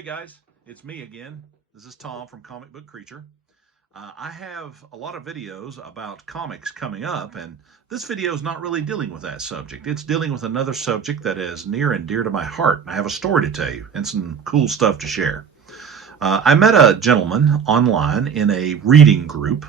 Hey guys, it's me again. This is Tom from Comic Book Creature. I have a lot of videos about comics coming up, and this video is not really dealing with that subject. It's dealing with another subject that is near and dear to my heart. I have a story to tell you and some cool stuff to share. I met a gentleman online in a reading group,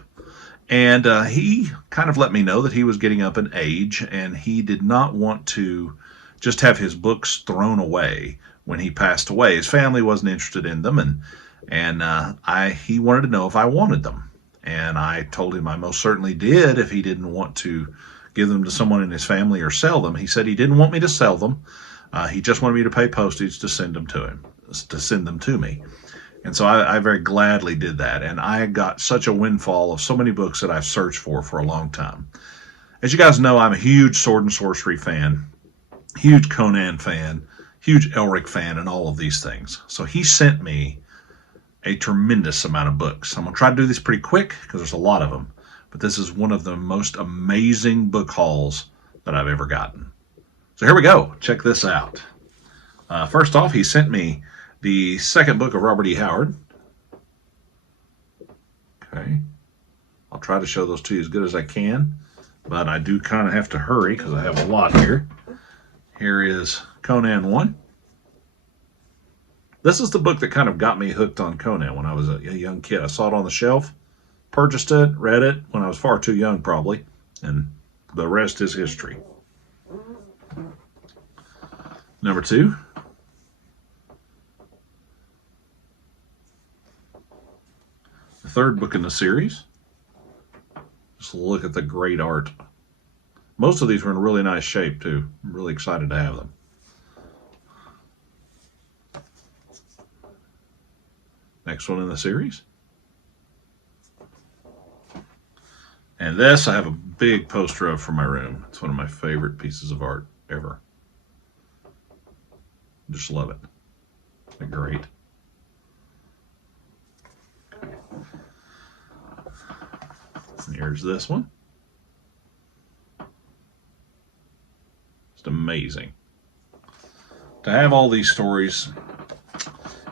and he kind of let me know that he was getting up in age and he did not want to just have his books thrown away when he passed away. His family wasn't interested in them, and he wanted to know if I wanted them. And I told him I most certainly did if he didn't want to give them to someone in his family or sell them. He said he didn't want me to sell them. He just wanted me to pay postage to send them to me. And so I very gladly did that. And I got such a windfall of so many books that I've searched for a long time. As you guys know, I'm a huge sword and sorcery fan, huge Conan fan, huge Elric fan, and all of these things. So he sent me a tremendous amount of books. I'm going to try to do this pretty quick because there's a lot of them. But this is one of the most amazing book hauls that I've ever gotten. So here we go. Check this out. First off, he sent me the second book of Robert E. Howard. Okay. I'll try to show those to you as good as I can, but I do kind of have to hurry because I have a lot here. Here is Conan 1. This is the book that kind of got me hooked on Conan when I was a young kid. I saw it on the shelf, purchased it, read it when I was far too young probably, and the rest is history. Number 2. The third book in the series. Just look at the great art. Most of these were in really nice shape too. I'm really excited to have them. Next one in the series. And this I have a big poster of for my room. It's one of my favorite pieces of art ever. Just love it. They're great. And here's this one. Just amazing. To have all these stories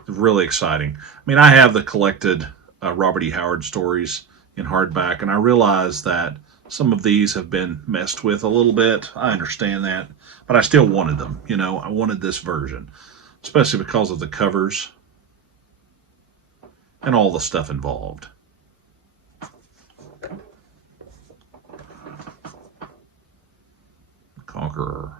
is really exciting. I mean, I have the collected Robert E. Howard stories in hardback, and I realize that some of these have been messed with a little bit. I understand that, but I still wanted them. You know, I wanted this version, especially because of the covers and all the stuff involved. Conqueror.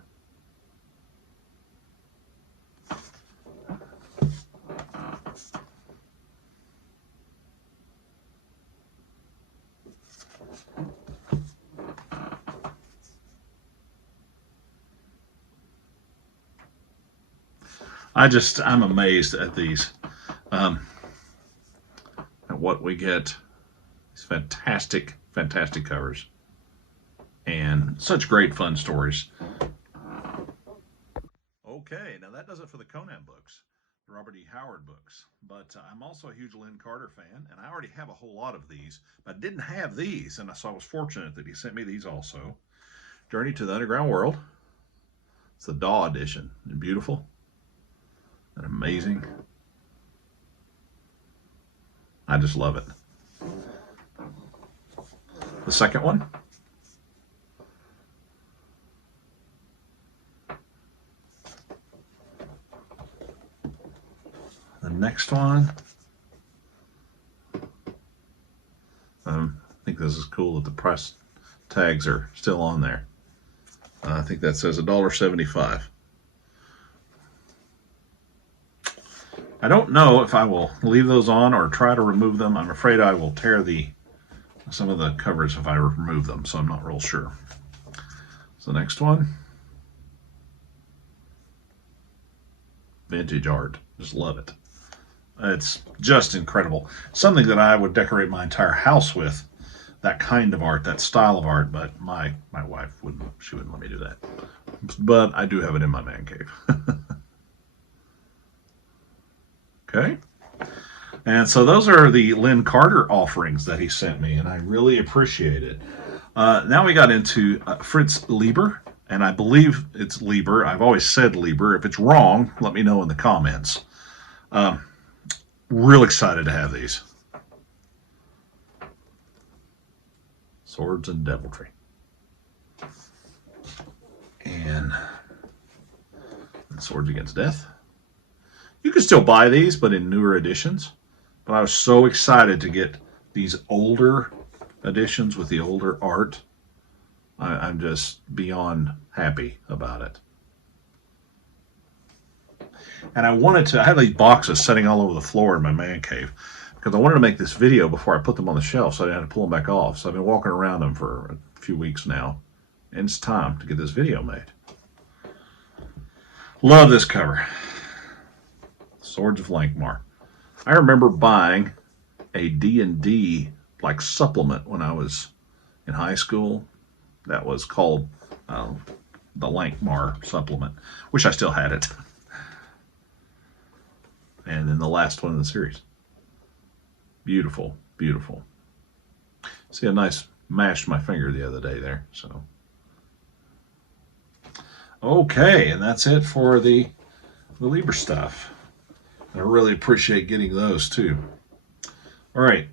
I'm amazed at these, at what we get. These fantastic covers. And such great fun stories. Okay, now that does it for the Conan books, the Robert E. Howard books. But I'm also a huge Lynn Carter fan, and I already have a whole lot of these, but I didn't have these, and so I was fortunate that he sent me these also. Journey to the Underground World. It's the DAW edition. Isn't it beautiful? And amazing. I just love it. The second one. The next one. I think this is cool that the price tags are still on there. I think that says $1.75. I don't know if I will leave those on or try to remove them. I'm afraid I will tear some of the covers if I remove them, so I'm not real sure. So the next one. Vintage art. Just love it. It's just incredible. Something that I would decorate my entire house with. That kind of art, that style of art, but my wife wouldn't let me do that. But I do have it in my man cave. Okay. And so those are the Lynn Carter offerings that he sent me, and I really appreciate it. Now we got into Fritz Lieber, and I believe it's Lieber. I've always said Lieber. If it's wrong, let me know in the comments. Real excited to have these. Swords and Deviltry. And Swords Against Death. You can still buy these, but in newer editions. But I was so excited to get these older editions with the older art. I'm just beyond happy about it. And I had these boxes sitting all over the floor in my man cave because I wanted to make this video before I put them on the shelf, so I didn't have to pull them back off. So I've been walking around them for a few weeks now, and it's time to get this video made. Love this cover. Swords of Lankamar. I remember buying a D&D like supplement when I was in high school. That was called the Lankamar supplement. Wish I still had it. And then the last one in the series. Beautiful, beautiful. See, a nice mashed my finger the other day there. So, okay, and that's it for the Lieber stuff. I really appreciate getting those too. All right.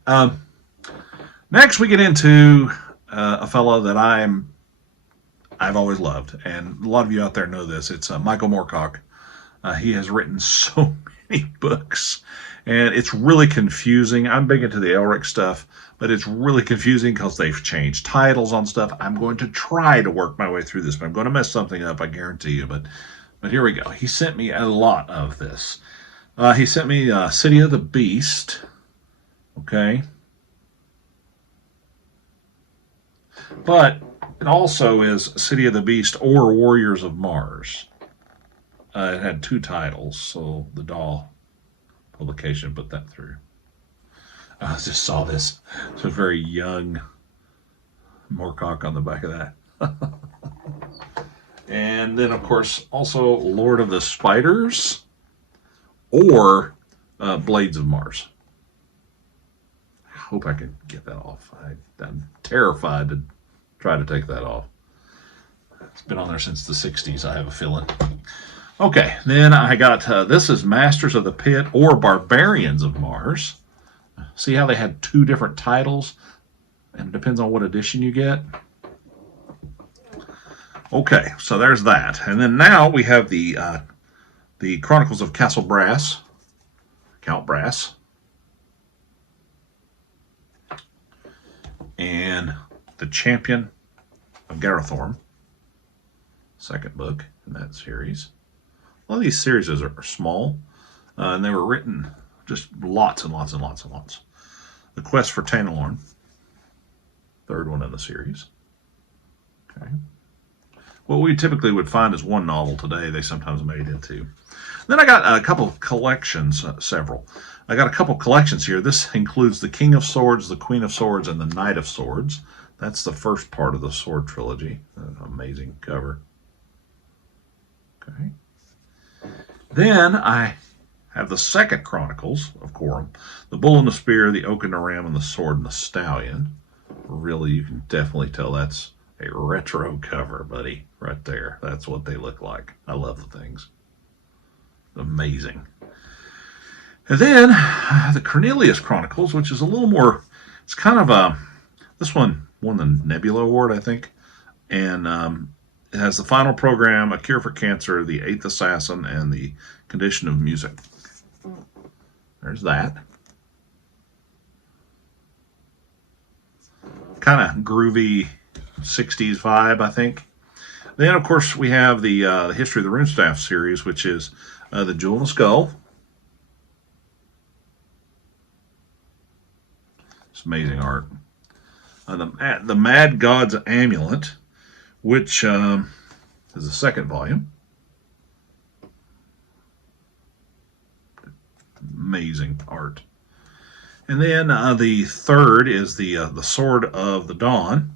Next, we get into a fellow that I've always loved, and a lot of you out there know this. It's Michael Moorcock. He has written so many books, and it's really confusing. I'm big into the Elric stuff, but it's really confusing because they've changed titles on stuff. I'm going to try to work my way through this, but I'm going to mess something up, I guarantee you. But here we go. He sent me a lot of this. He sent me City of the Beast. Okay. But it also is City of the Beast or Warriors of Mars. It had two titles, so the Dahl publication put that through. I just saw this. It's a very young Moorcock on the back of that. And then, of course, also Lord of the Spiders or Blades of Mars. I hope I can get that off. I'm terrified to try to take that off. It's been on there since the 60s, I have a feeling. Okay, then I got, this is Masters of the Pit or Barbarians of Mars. See how they had two different titles? And it depends on what edition you get. Okay, so there's that. And then now we have the Chronicles of Castle Brass, Count Brass. And the Champion of Garethorn. Second book in that series. A lot of these series are small, and they were written just lots and lots and lots and lots. The Quest for Tanalorn, third one in the series. Okay. What we typically would find is one novel today, they sometimes made into. Then I got a couple of collections, several. I got a couple collections here. This includes the King of Swords, the Queen of Swords, and the Knight of Swords. That's the first part of the Sword Trilogy. Amazing cover. Okay. Then I have the second Chronicles of Corum, the Bull and the Spear, the Oak and the Ram, and the Sword and the Stallion. Really, you can definitely tell that's a retro cover, buddy, right there. That's what they look like. I love the things. Amazing. And then the Cornelius Chronicles, which is a little more, it's kind of this one won the Nebula Award, I think. And it has the final program, A Cure for Cancer, The Eighth Assassin, and The Condition of Music. There's that. Kind of groovy 60s vibe, I think. Then, of course, we have the History of the Runestaff series, which is the Jewel in the Skull. It's amazing art. The Mad God's Amulet, which is the second volume. Amazing art. And then the third is the Sword of the Dawn.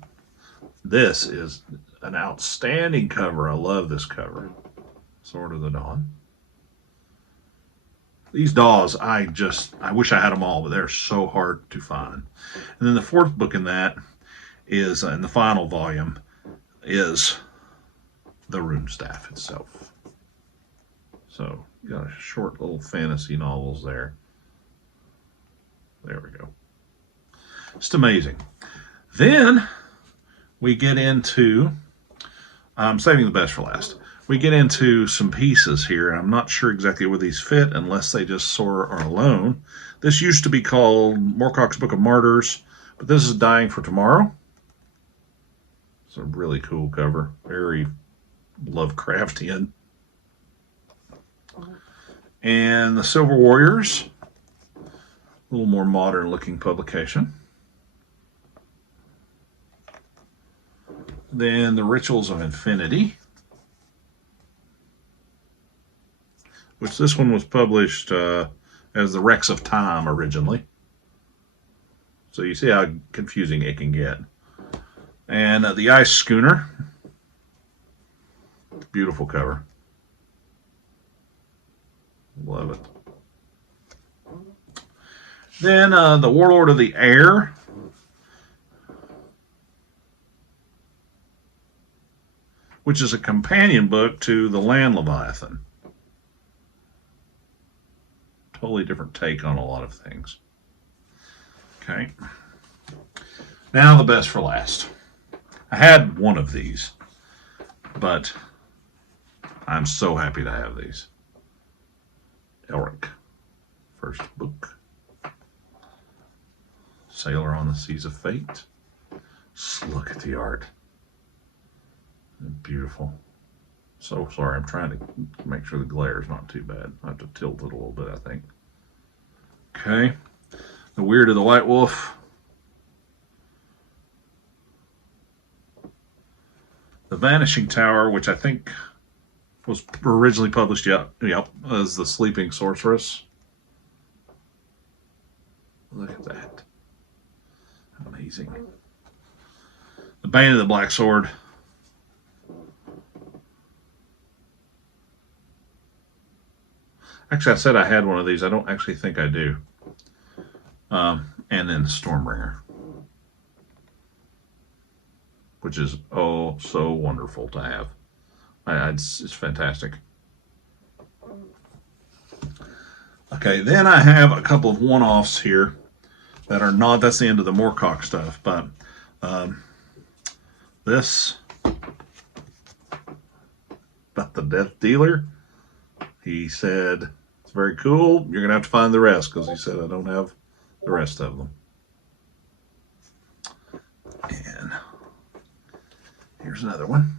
This is an outstanding cover. I love this cover. Sword of the Dawn. These dolls, I wish I had them all, but they're so hard to find. And then the fourth book in that is, in the final volume, is the Runestaff itself. So, you got a short little fantasy novels there. Just amazing. Then we get into, I'm saving the best for last. We get into some pieces here, and I'm not sure exactly where these fit unless they just sort are alone. This used to be called Moorcock's Book of Martyrs, but this is Dying for Tomorrow. It's a really cool cover, very Lovecraftian. And the Silver Warriors, a little more modern looking publication. Then the Rituals of Infinity, which this one was published as the Wrecks of Time originally. So you see how confusing it can get. And the Ice Schooner, beautiful cover. Love it. Then the Warlord of the Air, which is a companion book to The Land Leviathan. Totally different take on a lot of things. Okay. Now the best for last. I had one of these, but I'm so happy to have these. Elric, first book. Sailor on the Seas of Fate. Just look at the art. Beautiful. So sorry, I'm trying to make sure the glare is not too bad. I have to tilt it a little bit, I think. Okay. The Weird of the White Wolf. The Vanishing Tower, which I think was originally published, yep, as The Sleeping Sorceress. Look at that. Amazing. The Bane of the Black Sword. Actually, I said I had one of these. I don't actually think I do. And then Stormbringer, which is oh so wonderful to have. It's fantastic. Okay, then I have a couple of one-offs here that are not, that's the end of the Moorcock stuff, but this, about the Death Dealer, he said, it's very cool, you're going to have to find the rest, because he said I don't have the rest of them. And here's another one.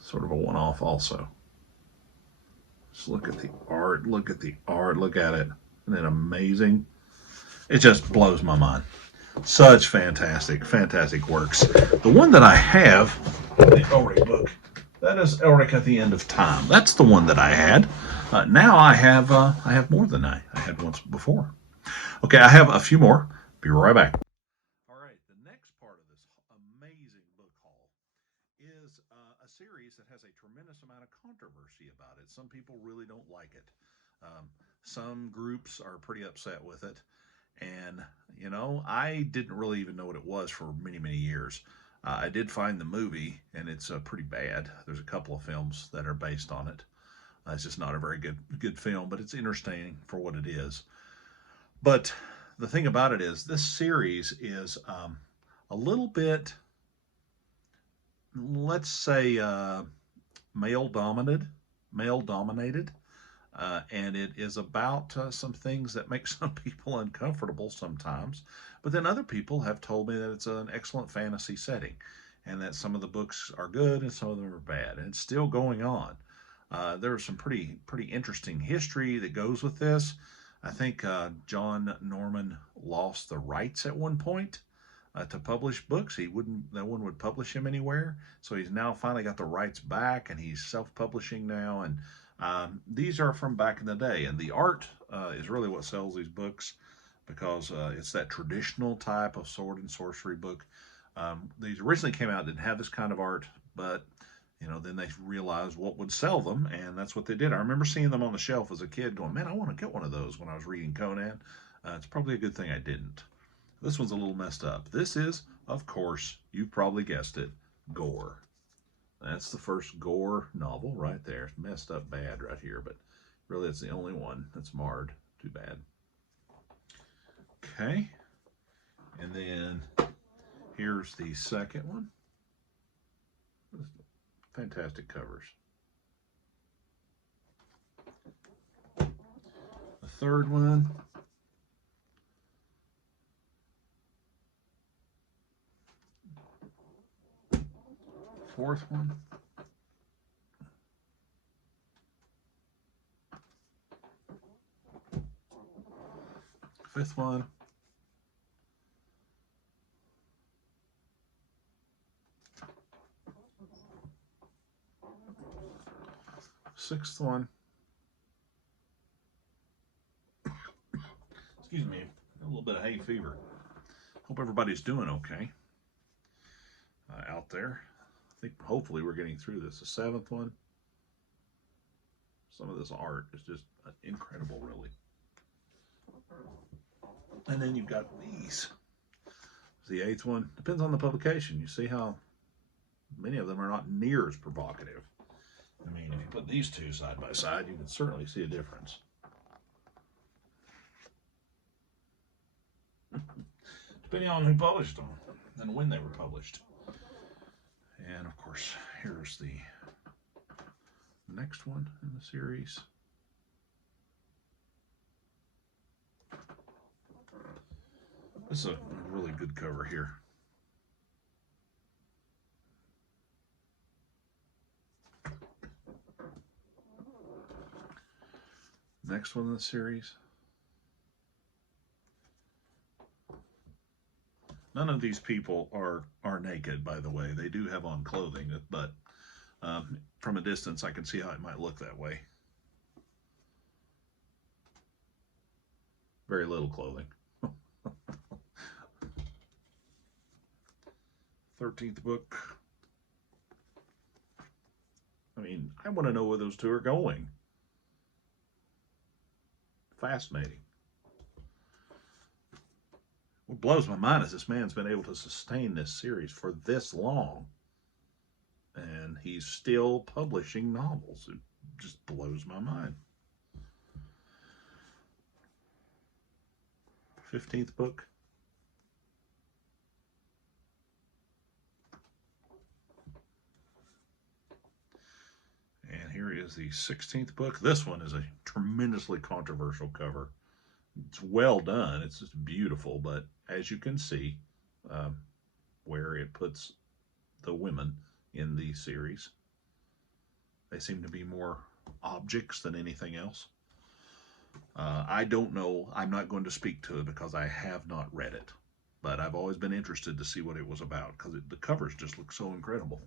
Sort of a one-off also. Just look at the art, look at the art, look at it. Isn't it amazing? It just blows my mind. Such fantastic, fantastic works. The one that I have, the Elric book, that is Elric at the End of Time. That's the one that I had. Now I have more than I had once before. Okay, I have a few more. Be right back. All right, the next part of this amazing book haul is a series that has a tremendous amount of controversy about it. Some people really don't like it. Some groups are pretty upset with it. And, you know, I didn't really even know what it was for many, many years. I did find the movie, and it's pretty bad. There's a couple of films that are based on it. It's just not a very good film, but it's interesting for what it is. But the thing about it is, this series is a little bit, let's say, male-dominated, and it is about some things that make some people uncomfortable sometimes. But then other people have told me that it's an excellent fantasy setting, and that some of the books are good and some of them are bad, and it's still going on. There's some pretty interesting history that goes with this. I think John Norman lost the rights at one point to publish books. No one would publish him anywhere. So he's now finally got the rights back, and he's self-publishing now. And these are from back in the day. And the art is really what sells these books, because it's that traditional type of sword and sorcery book. These originally came out, didn't have this kind of art, but you know, then they realized what would sell them, and that's what they did. I remember seeing them on the shelf as a kid going, man, I want to get one of those when I was reading Conan. It's probably a good thing I didn't. This one's a little messed up. This is, of course, you've probably guessed it, gore. That's the first gore novel right there. It's messed up bad right here, but really it's the only one that's marred. Too bad. Okay. And then here's the second one. Fantastic covers. The third one. Fourth one. Fifth one. Sixth one. Excuse me, a little bit of hay fever. Hope everybody's doing okay out there. I think hopefully we're getting through this. The seventh one. Some of this art is just incredible, really. And then you've got these. The eighth one. Depends on the publication. You see how many of them are not near as provocative. I mean, if you put these two side by side, you can certainly see a difference. Depending on who published them and when they were published. And of course, here's the next one in the series. This is a really good cover here. Next one in the series. None of these people are naked, by the way. They do have on clothing, but from a distance I can see how it might look that way. Very little clothing. 13th book. I mean, I want to know where those two are going. Fascinating. What blows my mind is this man's been able to sustain this series for this long. And he's still publishing novels. It just blows my mind. 15th book. And here is the 16th book. This one is a tremendously controversial cover. It's well done. It's just beautiful. But as you can see, where it puts the women in the series, they seem to be more objects than anything else. I don't know. I'm not going to speak to it because I have not read it. But I've always been interested to see what it was about because the covers just look so incredible.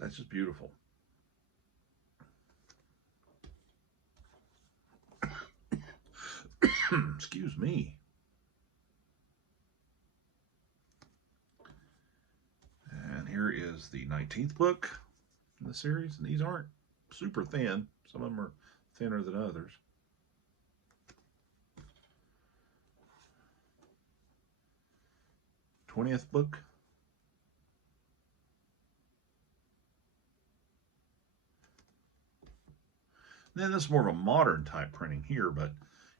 That's just beautiful. Excuse me. And here is the 19th book in the series. And these aren't super thin. Some of them are thinner than others. '20th book. Then this is more of a modern type printing here, but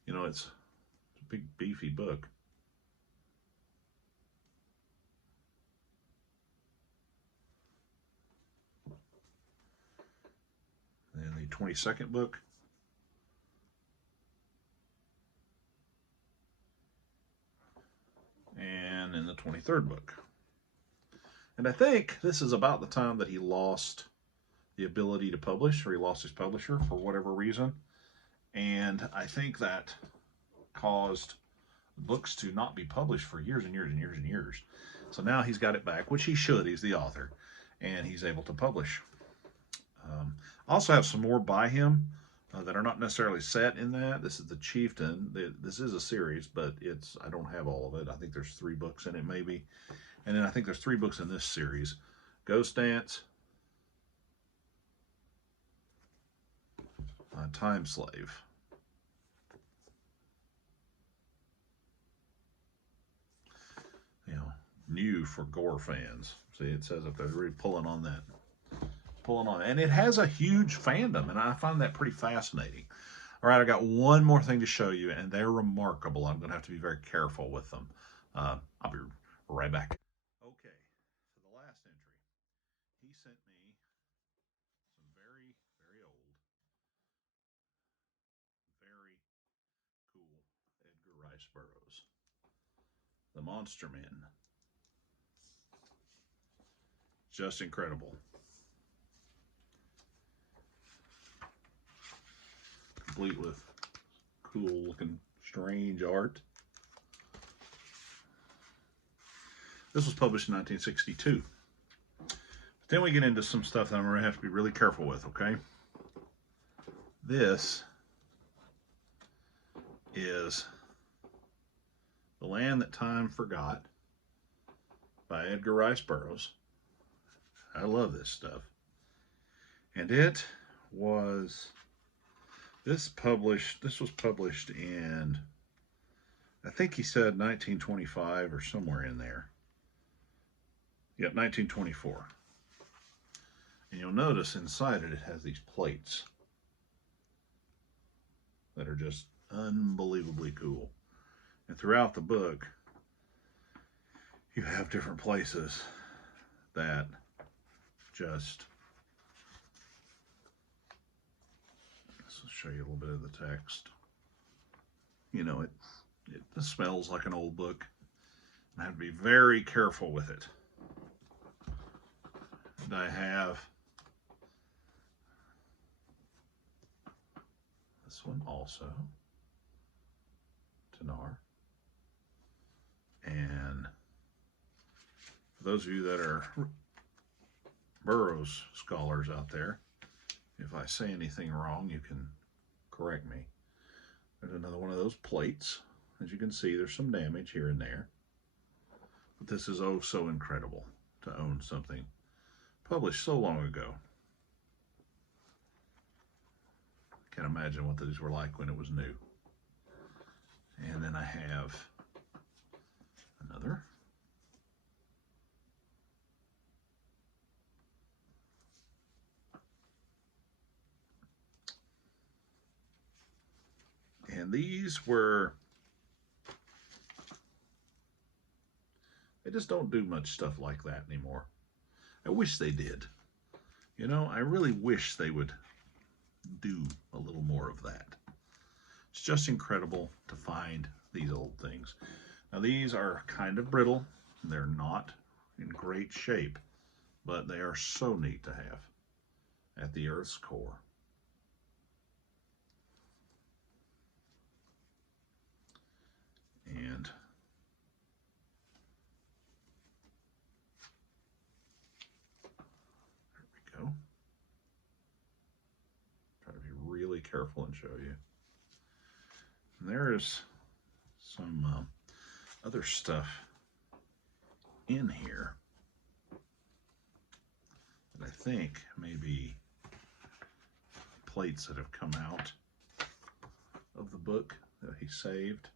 you know, it's a big beefy book. And the 22nd book. And in the 23rd book. And I think this is about the time that he lost the ability to publish, or he lost his publisher for whatever reason. And I think that caused books to not be published for years and years and years and years. So now he's got it back, which he should. He's the author, and he's able to publish. I also have some more by him that are not necessarily set in that. This is the Chieftain. This is a series, but I don't have all of it. I think there's 3 books in it, maybe. And then I think there's 3 books in this series. Ghost Dance, Time Slave. You know, new for gore fans. See, it says up there, they're really pulling on that. And it has a huge fandom, and I find that pretty fascinating. All right, I got one more thing to show you, and they're remarkable. I'm going to have to be very careful with them. I'll be right back. Okay, so the last entry. He sent me some very, very old, very cool Edgar Rice Burroughs. The Monster Men. Just incredible. Complete with cool looking strange art. This was published in 1962. But then we get into some stuff that I'm going to have to be really careful with, okay? This is The Land That Time Forgot by Edgar Rice Burroughs. I love this stuff. And it was this was published in, I think he said 1925 or somewhere in there. Yep, 1924. And you'll notice inside it has these plates that are just unbelievably cool. And throughout the book, you have different places that just, let's show you a little bit of the text. You know, it smells like an old book. I have to be very careful with it. And I have this one also, Tanar. And for those of you that are Burroughs scholars out there, if I say anything wrong, you can correct me. There's another one of those plates. As you can see, there's some damage here and there. But this is oh so incredible to own something published so long ago. I can't imagine what these were like when it was new. And then I have another. And these were, they just don't do much stuff like that anymore. I wish they did. You know, I really wish they would do a little more of that. It's just incredible to find these old things. Now these are kind of brittle. They're not in great shape, but they are so neat to have at the Earth's core. And there we go. Try to be really careful and show you. And there's some other stuff in here that I think may be plates that have come out of the book that he saved.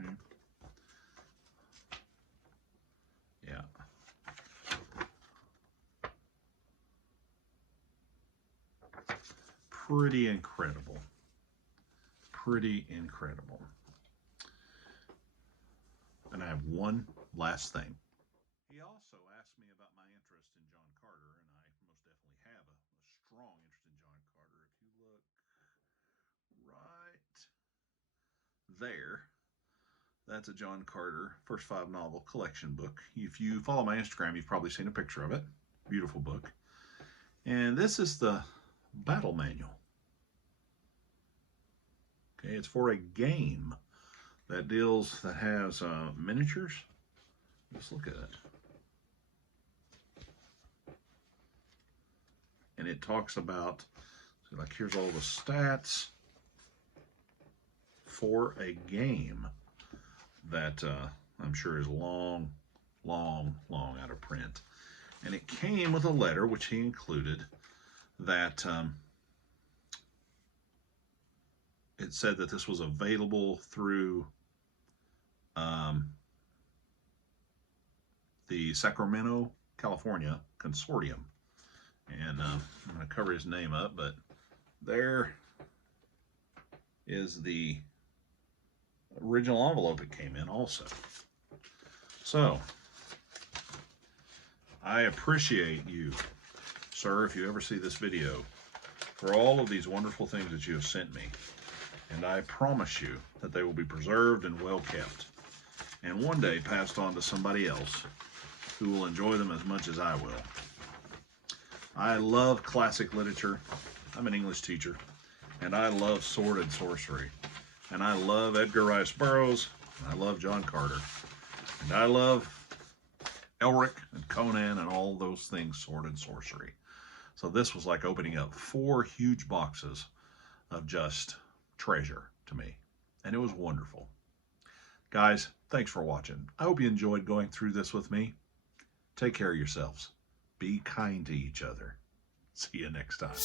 Okay. Yeah. Pretty incredible. Pretty incredible. And I have one last thing. He also asked me about my interest in John Carter, and I most definitely have a strong interest in John Carter. If you look right there, that's a John Carter First Five Novel Collection book. If you follow my Instagram, you've probably seen a picture of it. Beautiful book. And this is the battle manual. Okay, it's for a game that has miniatures. Just look at it. And it talks about, like, here's all the stats for a game that I'm sure is long, long, long out of print. And it came with a letter, which he included, that it said that this was available through the Sacramento, California consortium. And I'm going to cover his name up, but there is the original envelope it came in also. So, I appreciate you, sir, if you ever see this video, for all of these wonderful things that you have sent me. And I promise you that they will be preserved and well kept, and one day passed on to somebody else who will enjoy them as much as I will. I love classic literature. I'm an English teacher, and I love sword and sorcery. And I love Edgar Rice Burroughs, and I love John Carter, and I love Elric and Conan and all those things, sword and sorcery. So this was like opening up 4 huge boxes of just treasure to me, and it was wonderful. Guys, thanks for watching. I hope you enjoyed going through this with me. Take care of yourselves. Be kind to each other. See you next time.